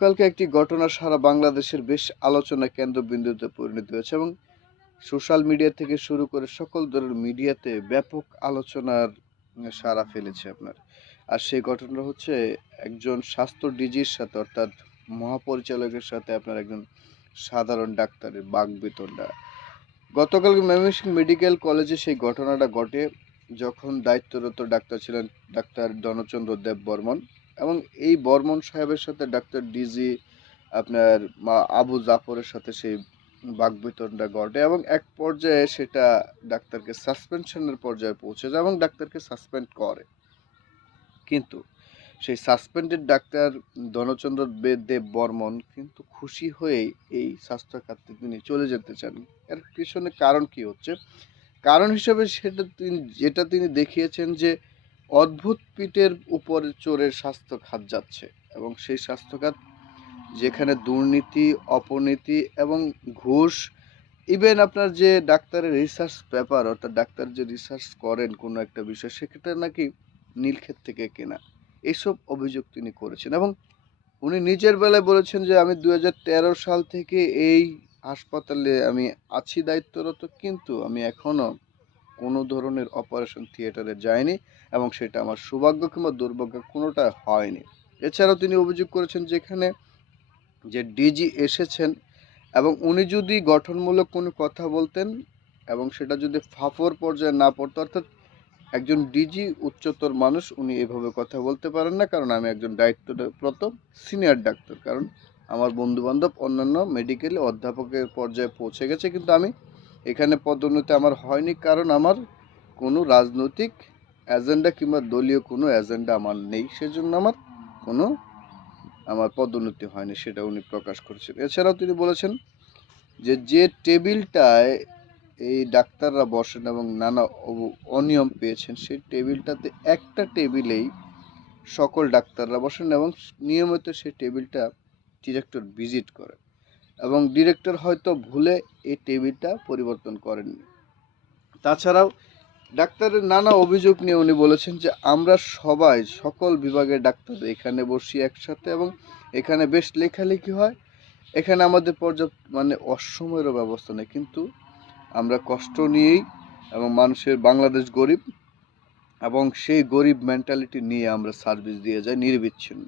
কালকে একটি ঘটনা সারা বাংলাদেশের বেশ আলোচনা কেন্দ্রবিন্দুতে পরিণত হয়েছে এবং সোশ্যাল মিডিয়া থেকে শুরু করে সকল ধরনের মিডিয়াতে ব্যাপক আলোচনার সাড়া ফেলেছে আপনার। আর সেই ঘটনাটা হচ্ছে একজন স্বাস্থ্য ডিজির সাথে অর্থাৎ মহাপরিচালকের সাথে আপনার একজন সাধারণ ডাক্তারের বাকবিতণ্ডা। গতকাল ময়মনসিংহ মেডিকেল কলেজে সেই ঘটনাটা ঘটে যখন দায়িত্বরত ডাক্তার ছিলেন ডাক্তার ধনচন্দ্র দেব বর্মন এবং এই বর্মন সাহেবের সাথে ডাক্তার ডিজি আপনার আবু জাফরের সাথে সেই বাকবিতণ্ডা ঘটে এবং এক পর্যায়ে সেটা ডাক্তারকে সাসপেনশনের পর্যায়ে পৌঁছে যায় এবং ডাক্তারকে সাসপেন্ড করে। কিন্তু সেই সাসপেন্ডেড ডাক্তার ধনচন্দ্র দেব বর্মন কিন্তু খুশি হয়েই এই স্বাস্থ্য খাতে তিনি চলে যেতে চান। এর পিছনে কারণ কি হচ্ছে? কারণ হিসেবে যেটা তিনি দেখিয়েছেন যে অদ্ভুত পিঠের উপরে চড়ে স্বাস্থ্য খাত যাচ্ছে এবং সেই স্বাস্থ্য খাত যেখানে দুর্নীতি, অপনীতি এবং ঘুষ, ইভেন আপনার যে ডাক্তারের রিসার্চ পেপার অর্থাৎ ডাক্তার যে রিসার্চ করেন কোনো একটা বিষয় সেক্ষেত্রে নাকি নীলক্ষেত থেকে কেনা, এইসব অভিযোগ তিনি করেছেন এবং উনি নিজের বেলায় বলেছেন যে আমি 2013 সাল থেকে এই হাসপাতালে আমি আছি দায়িত্বরত, কিন্তু আমি এখনো কোনো ধরনের অপারেশন থিয়েটারে যায়নি এবং সেটা আমার সৌভাগ্য কিংবা দুর্ভাগ্য কোনোটা হয়নি। এছাড়াও তিনি অভিযোগ করেছেন যেখানে যে ডিজি এসেছেন এবং উনি যদি গঠনমূলক কোনো কথা বলতেন এবং সেটা যদি ফাফর পর্যায়ে না পড়তো, অর্থাৎ একজন ডিজি উচ্চতর মানুষ উনি এভাবে কথা বলতে পারেন না, কারণ আমি একজন দায়িত্বরত সিনিয়র ডাক্তার, কারণ আমার বন্ধুবান্ধব অন্যান্য মেডিকেলে অধ্যাপকের পর্যায়ে পৌঁছে গেছে, কিন্তু আমি এখানে পদোন্নতি আমার হয়নি, কারণ আমার কোনো রাজনৈতিক এজেন্ডা কিংবা দলীয় কোনো এজেন্ডা আমার নেই, সেজন্য আমার পদোন্নতি হয়নি, সেটা উনি প্রকাশ করেছেন। এছাড়াও তিনি বলেছেন যে টেবিলটায় এই ডাক্তাররা বসেন এবং নানা অনিয়ম পেয়েছেন সেই টেবিলটাতে একটা টেবিলেই সকল ডাক্তাররা বসেন এবং নিয়মিত সেই টেবিলটা ডিরেক্টর ভিজিট করে এবং ডিরেক্টর হয়তো ভুলে এই টেবিলটা পরিবর্তন করেননি। তাছাড়াও ডাক্তারের নানা অভিযোগ নিয়ে উনি বলেছেন যে আমরা সবাই সকল বিভাগের ডাক্তার এখানে বসি একসাথে এবং এখানে বেশ লেখালেখি হয়, এখানে আমাদের পর্যাপ্ত অসময়েরও ব্যবস্থা নেই, কিন্তু আমরা কষ্ট নিয়েই এবং মানুষের বাংলাদেশ গরিব এবং সেই গরিব মেন্টালিটি নিয়ে আমরা সার্ভিস দিয়ে যাই নিরবিচ্ছিন্ন।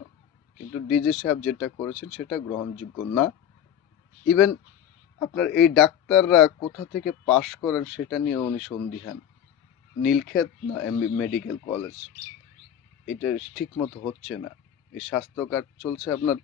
কিন্তু ডিজি সাহেব যেটা করেছেন সেটা গ্রহণযোগ্য না। ইভেন আপনার এই ডাক্তাররা কোথা থেকে পাশ করেন সেটা নিয়ে উনি সন্দিহান। নীলক্ষেত না মেডিকেল কলেজ, এটা ঠিক মতো হচ্ছে না। এই স্বাস্থ্য কার্ড চলছে আপনার